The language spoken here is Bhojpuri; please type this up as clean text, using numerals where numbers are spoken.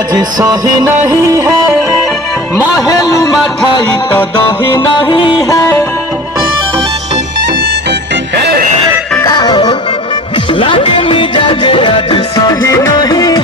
आज सही नहीं है, महलू मठाई तो दही नहीं है। लागे मिजाज आज सही नहीं